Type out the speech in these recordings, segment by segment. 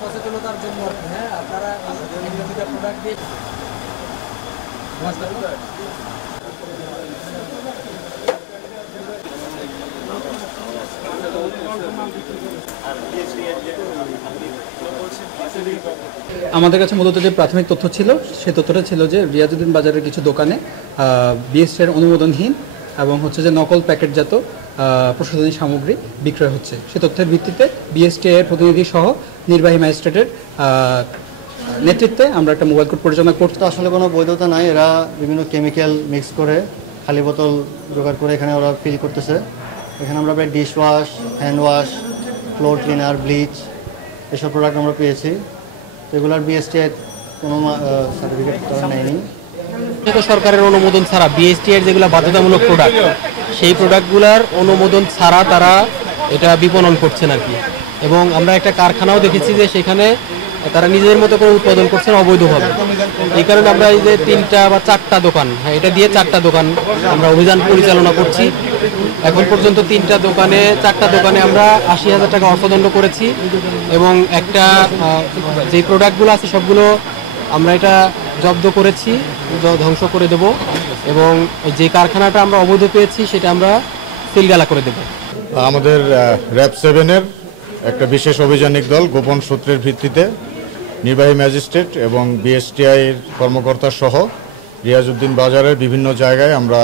সচেতনতার জন্য হ্যাঁ আপনারা প্রোডাক্ট দিয়ে আমাদের কাছে মূলত যে প্রাথমিক তথ্য ছিল সেই তথ্যটা ছিল যে রিয়াজউদ্দিন বাজারের কিছু দোকানে বিএসটিআই অনুমোদনহীন এবং হচ্ছে যে নকল প্যাকেটজাত প্রসাধনী সামগ্রী বিক্রয় হচ্ছে। সে তথ্যের ভিত্তিতে বিএসটিআই এর প্রতিনিধি সহ নির্বাহী ম্যাজিস্ট্রেটের নেতৃত্বে আমরা একটা মোবাইল কোর্ট পরিচালনা করতে। আসলে কোনো বৈধতা নাই, এরা বিভিন্ন কেমিক্যাল মিক্স করে খালি বোতল জোগাড় করে এখানে ওরা ফিল করতেছে। এখানে আমরা প্রায় dish wash, hand wash, floor cleaner, bleach এসব প্রোডাক্ট আমরা পেয়েছি। তো এগুলোর বিএসটিআই কোনো সার্টিফিকেট তারা নেয়নি। সরকারের অনুমোদন ছাড়া বিএসটিআই যেগুলো বাধ্যতামূলক প্রোডাক্ট সেই প্রোডাক্টগুলোর অনুমোদন ছাড়া তারা এটা বিপণন করছেন আর কি। এবং আমরা একটা কারখানাও দেখেছি যে সেখানে তারা নিজেদের মতো করে উৎপাদন করছেন অবৈধভাবে। এই কারণে আমরা এই যে 3টা বা 4টা দোকান, হ্যাঁ এটা দিয়ে 4টা দোকান আমরা অভিযান পরিচালনা করছি। এখন পর্যন্ত 3টা দোকানে 4টা দোকানে আমরা 80,000 টাকা অর্থদণ্ড করেছি এবং একটা যে প্রোডাক্টগুলো আছে সবগুলো আমরা এটা জব্দ করেছি, ধ্বংস করে দেব এবং যে কারখানাটা আমরা অবৈধ পেয়েছি সেটা আমরা সিলগালা করে দেব। আমাদের র্যাব 7-এর একটা বিশেষ অভিযানিক দল গোপন সূত্রের ভিত্তিতে নির্বাহী ম্যাজিস্ট্রেট এবং বিএসটিআইয়ের কর্মকর্তা সহ রিয়াজউদ্দিন বাজারের বিভিন্ন জায়গায় আমরা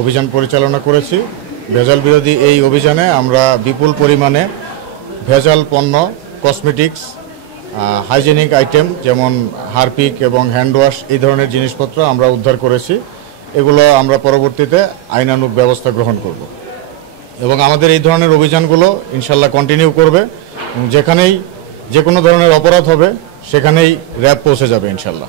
অভিযান পরিচালনা করেছি। ভেজাল বিরোধী এই অভিযানে আমরা বিপুল পরিমাণে ভেজাল পণ্য, কসমেটিক্স, হাইজেনিক আইটেম যেমন হারপিক এবং হ্যান্ড ওয়াশ এই ধরনের জিনিসপত্র আমরা উদ্ধার করেছি। এগুলো আমরা পরবর্তীতে আইনানুগ ব্যবস্থা গ্রহণ করব এবং আমাদের এই ধরনের অভিযানগুলো ইনশাল্লাহ কন্টিনিউ করবে। যেখানেই যে কোনো ধরনের অপরাধ হবে সেখানেই র্যাব পৌঁছে যাবে ইনশাল্লাহ।